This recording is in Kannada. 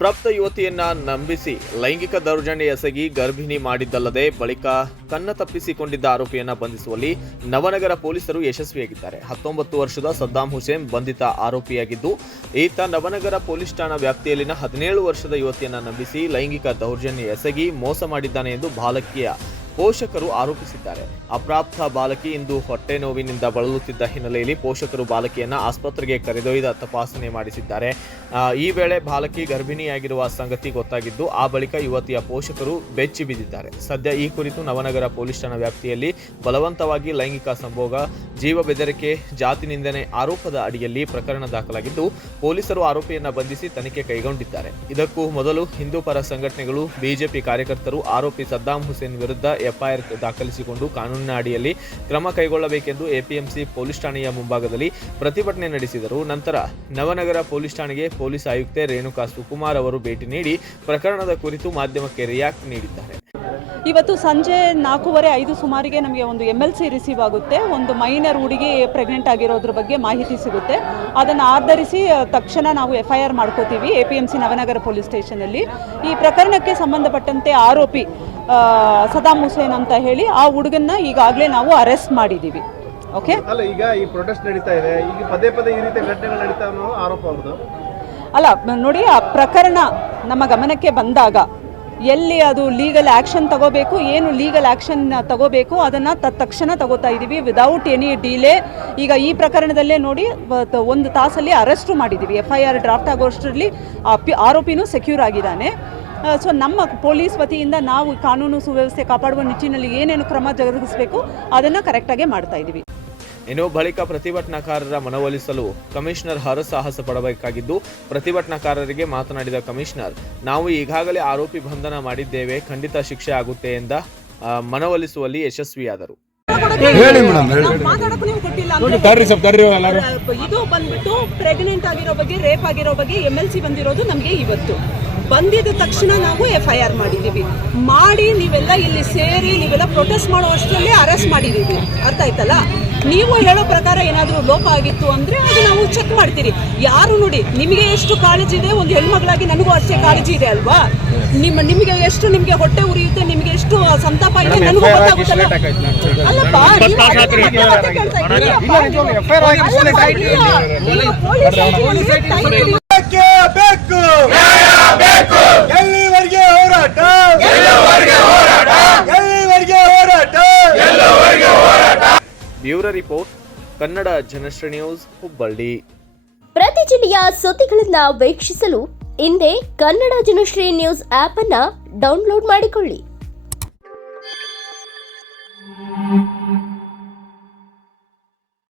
ಅಪ್ರಾಪ್ತ ಯುವತಿಯನ್ನ ನಂಬಿಸಿ ಲೈಂಗಿಕ ದೌರ್ಜನ್ಯ ಎಸಗಿ ಗರ್ಭಿಣಿ ಮಾಡಿದ್ದಲ್ಲದೆ ಬಳಿಕ ಕನ್ನ ತಪ್ಪಿಸಿಕೊಂಡಿದ್ದ ಆರೋಪಿಯನ್ನ ಬಂಧಿಸುವಲ್ಲಿ ನವನಗರ ಪೊಲೀಸರು ಯಶಸ್ವಿಯಾಗಿದ್ದಾರೆ. 19 ವರ್ಷದ ಸದ್ದಾಂ ಹುಸೇನ್ ಬಂಧಿತ ಆರೋಪಿಯಾಗಿದ್ದು, ಈತ ನವನಗರ ಪೊಲೀಸ್ ಠಾಣಾ ವ್ಯಾಪ್ತಿಯಲ್ಲಿನ 17 ವರ್ಷದ ಯುವತಿಯನ್ನ ನಂಬಿಸಿ ಲೈಂಗಿಕ ದೌರ್ಜನ್ಯ ಎಸಗಿ ಮೋಸ ಮಾಡಿದ್ದಾನೆ ಎಂದು ಬಾಲಕಿಯ ಪೋಷಕರು ಆರೋಪಿಸಿದ್ದಾರೆ. ಅಪ್ರಾಪ್ತ ಬಾಲಕಿ ಇಂದು ಹೊಟ್ಟೆ ನೋವಿನಿಂದ ಬಳಲುತ್ತಿದ್ದ ಹಿನ್ನೆಲೆಯಲ್ಲಿ ಪೋಷಕರು ಬಾಲಕಿಯನ್ನ ಆಸ್ಪತ್ರೆಗೆ ಕರೆದೊಯ್ದು ತಪಾಸಣೆ ಮಾಡಿಸಿದ್ದಾರೆ. ಈ ವೇಳೆ ಬಾಲಕಿ ಗರ್ಭಿಣಿಯಾಗಿರುವ ಸಂಗತಿ ಗೊತ್ತಾಗಿದ್ದು, ಆ ಬಳಿಕ ಯುವತಿಯ ಪೋಷಕರು ಬೆಚ್ಚಿ ಬಿದ್ದಿದ್ದಾರೆ. ಸದ್ಯ ಈ ಕುರಿತು ನವನಗರ ಪೊಲೀಸ್ ಠಾಣಾ ವ್ಯಾಪ್ತಿಯಲ್ಲಿ ಬಲವಂತವಾಗಿ ಲೈಂಗಿಕ ಸಂಭೋಗ, ಜೀವ ಬೆದರಿಕೆ, ಜಾತಿ ನಿಂದನೆ ಆರೋಪದ ಅಡಿಯಲ್ಲಿ ಪ್ರಕರಣ ದಾಖಲಾಗಿದ್ದು, ಪೊಲೀಸರು ಆರೋಪಿಯನ್ನ ಬಂಧಿಸಿ ತನಿಖೆ ಕೈಗೊಂಡಿದ್ದಾರೆ. ಇದಕ್ಕೂ ಮೊದಲು ಹಿಂದೂ ಪರ ಸಂಘಟನೆಗಳು, ಬಿಜೆಪಿ ಕಾರ್ಯಕರ್ತರು ಆರೋಪಿ ಸದ್ದಾಂ ಹುಸೇನ್ ವಿರುದ್ಧ ಎಫ್ಐಆರ್ ದಾಖಲಿಸಿಕೊಂಡು ಕಾನೂನಿನ ಅಡಿಯಲ್ಲಿ ಕ್ರಮ ಕೈಗೊಳ್ಳಬೇಕೆಂದು ಎಪಿಎಂಸಿ ಪೊಲೀಸ್ ಠಾಣೆಯ ಮುಂಭಾಗದಲ್ಲಿ ಪ್ರತಿಭಟನೆ ನಡೆಸಿದರು. ನಂತರ ನವನಗರ ಪೊಲೀಸ್ ಠಾಣೆಗೆ ಪೊಲೀಸ್ ಆಯುಕ್ತೆ ರೇಣುಕಾ ಸುಕುಮಾರ್ ಅವರು ಭೇಟಿ ನೀಡಿ ಪ್ರಕರಣದ ಕುರಿತು ಮಾಧ್ಯಮಕ್ಕೆ ರಿಯಾಕ್ಟ್ ನೀಡಿದ್ದಾರೆ. ಇವತ್ತು ಸಂಜೆ 4:45 ಸುಮಾರಿಗೆ ನಮಗೆ ಒಂದು MLC ರಿಸೀವ್ ಆಗುತ್ತೆ. ಒಂದು ಮೈನರ್ ಹುಡುಗಿ ಪ್ರೆಗ್ನೆಂಟ್ ಆಗಿರೋದ್ರ ಬಗ್ಗೆ ಮಾಹಿತಿ ಸಿಗುತ್ತೆ. ಅದನ್ನು ಆಧರಿಸಿ ತಕ್ಷಣ ನಾವು FIR ಮಾಡ್ಕೋತೀವಿ APMC ನವನಗರ ಪೊಲೀಸ್ ಸ್ಟೇಷನಲ್ಲಿ. ಈ ಪ್ರಕರಣಕ್ಕೆ ಸಂಬಂಧಪಟ್ಟಂತೆ ಆರೋಪಿ ಸದ್ದಾಂ ಹುಸೇನ್ ಅಂತ ಹೇಳಿ ಆ ಹುಡುಗನ್ನ ಈಗಾಗಲೇ ನಾವು ಅರೆಸ್ಟ್ ಮಾಡಿದ್ದೀವಿ. ಓಕೆ, ಅಲ್ಲ ಈಗ ಈ ಪ್ರೊಟೆಸ್ಟ್ ನಡೀತಾ ಇದೆ, ಈಗ ಪದೇ ಪದೇ ಈ ರೀತಿ ಘಟನೆಗಳು ನಡೀತಾ ಅನ್ನೋ ಆರೋಪ ಅವ್ರದ್ದು. ಅಲ್ಲ ನೋಡಿ, ಆ ಪ್ರಕರಣ ನಮ್ಮ ಗಮನಕ್ಕೆ ಬಂದಾಗ ಎಲ್ಲಿ ಅದು ಲೀಗಲ್ ಆ್ಯಕ್ಷನ್ ತಗೋಬೇಕು, ಏನು ಲೀಗಲ್ ಆ್ಯಕ್ಷನ್ ತಗೋಬೇಕು ಅದನ್ನು ತಕ್ಷಣ ತಗೋತಾ ಇದ್ದೀವಿ ವಿದೌಟ್ ಎನಿ ಡಿಲೇ. ಈಗ ಈ ಪ್ರಕರಣದಲ್ಲೇ ನೋಡಿ 1 ತಾಸಲ್ಲಿ ಅರೆಸ್ಟು ಮಾಡಿದ್ದೀವಿ. FIR ಡ್ರಾಫ್ಟ್ ಆಗೋಷ್ಟರಲ್ಲಿ ಆರೋಪಿನೂ ಸೆಕ್ಯೂರ್ ಆಗಿದ್ದಾನೆ. ಸೊ ನಮ್ಮ ಪೊಲೀಸ್ ವತಿಯಿಂದ ನಾವು ಕಾನೂನು ಸುವ್ಯವಸ್ಥೆ ಕಾಪಾಡುವ ನಿಟ್ಟಿನಲ್ಲಿ ಏನೇನು ಕ್ರಮ ಜರುಗಿಸಬೇಕು ಅದನ್ನು ಕರೆಕ್ಟಾಗಿ ಮಾಡ್ತಾ ಇದ್ದೀವಿ. ಇನ್ನು ಬಳಿಕ ಪ್ರತಿಭಟನಾಕಾರರ ಮನವೊಲಿಸಲು ಕಮಿಷನರ್ ಹರಸಾಹಸ ಪಡಬೇಕಾಗಿದ್ದು, ಪ್ರತಿಭಟನಾಕಾರರಿಗೆ ಮಾತನಾಡಿದ ಕಮಿಷನರ್, ನಾವು ಈಗಾಗಲೇ ಆರೋಪಿ ಬಂಧನ ಮಾಡಿದ್ದೇವೆ, ಖಂಡಿತ ಶಿಕ್ಷೆ ಆಗುತ್ತೆ ಎಂದ ಮನವೊಲಿಸುವಲ್ಲಿ ಯಶಸ್ವಿಯಾದರು. ಇದು ಬಂದ್ಬಿಟ್ಟು ಪ್ರೆಗ್ನೆಂಟ್ ಆಗಿರೋ ಬಗ್ಗೆ, ರೇಪ್ ಆಗಿರೋ ಬಗ್ಗೆ MLC ಬಂದಿರೋದು ನಮಗೆ ಇವತ್ತು ಬಂದಿದ ತಕ್ಷಣ ನಾವು FIR ಮಾಡಿದ್ದೀವಿ. ಮಾಡಿ ನೀವೆಲ್ಲ ಇಲ್ಲಿ ಸೇರಿ ನೀವೆಲ್ಲ ಪ್ರೊಟೆಸ್ಟ್ ಮಾಡುವಷ್ಟರಲ್ಲಿ ಅರೆಸ್ಟ್ ಮಾಡಿದ್ದೀವಿ. ಅರ್ಥ ಆಯ್ತಲ್ಲ? ನೀವು ಹೇಳೋ ಪ್ರಕಾರ ಏನಾದರೂ ಲೋಪ ಆಗಿತ್ತು ಅಂದರೆ ಅದು ನಾವು ಚೆಕ್ ಮಾಡ್ತೀರಿ. ಯಾರು ನೋಡಿ, ನಿಮಗೆ ಎಷ್ಟು ಕಾಳಜಿ ಇದೆ, ಒಂದು ಹೆಣ್ಮಗಳಾಗಿ ನನಗೂ ಅಷ್ಟೇ ಕಾಳಜಿ ಇದೆ ಅಲ್ವಾ? ನಿಮಗೆ ಎಷ್ಟು ನಿಮಗೆ ಹೊಟ್ಟೆ ಉರಿಯುತ್ತೆ, ನಿಮಗೆ ಎಷ್ಟು ಸಂತಾಪ ಇದೆ ನನಗೂ ಗೊತ್ತಾಗುತ್ತಲ್ಲ. ಅಲ್ಲಪ್ಪ, ಎಲ್ಲಿವರೆಗೆ ಹೋರಾಟ, bureau report, Kannada Janashree news, Hubballi. ಪ್ರತಿ ಜಿಲ್ಲೆಯ ಸುದ್ದಿಗಳನ್ನ ವೀಕ್ಷಿಸಲು ಹಿಂದೆ ಕನ್ನಡ ಜನಶ್ರೀ ನ್ಯೂಸ್ ಆಪ್ ಅನ್ನ ಡೌನ್ಲೋಡ್ ಮಾಡಿಕೊಳ್ಳಿ.